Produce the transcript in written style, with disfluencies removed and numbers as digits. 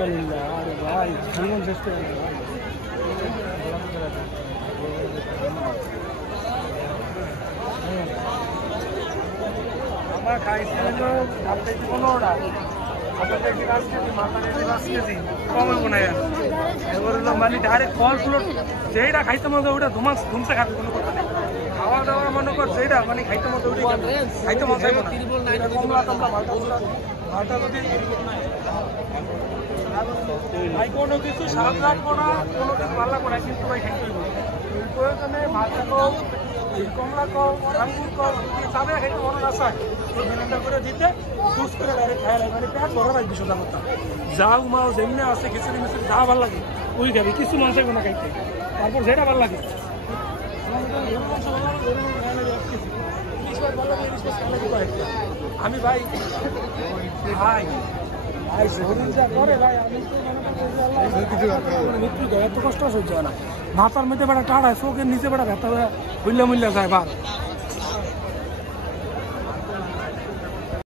अरे भाई जीवन শেষ করে আমার খাইছিল আপনি কোনোটা আপনাদের কি রাজ কেজি মাথানে রাজ কেজি কমে বানায় এবার হলো মানে ডাইরেক্ট ফল ফ্লোট যেইটা খাইতে মতো ওটা ধুমসে খাবে কোনো কথা নেই খাওয়া দাওয়া মনে কর যেইটা মানে খাইতে মতো ওটাই খাইতে মতো চাইবো না কমলা টমলা ভালটা যদি ভাই কোনো কিছু সাত রাখবো না কোনো কিছু ভালো লাগবো না কিন্তু ভাই খাইতে হইব প্রয়োজনে ভাজা কম কমলা কম আঙ্গুর কম চাবে খাইতে মনে না চায় তো ব্লেন্ডার করে দিতে জুস করে ডাইরেক্ট খাই লাগে মানে পেট ভরা রাখবি সোজা কথা যাও মাও যেমনি আছে খিচুড়ি মিচুড়ি যা ভালো লাগে ওই খাবি কিছু মানুষ চাইবো না খাইতে তারপর যেটা ভালো লাগে আমি ভাই ভাই ভাই শরীর যা করে ভাই আমি মৃত্যু এত কষ্ট সহ্য হয় না মাথার মধ্যে বেড়া টাড়ায় চোখের নিচে বেড়া ব্যথা হইলে মুল্লা যায় বার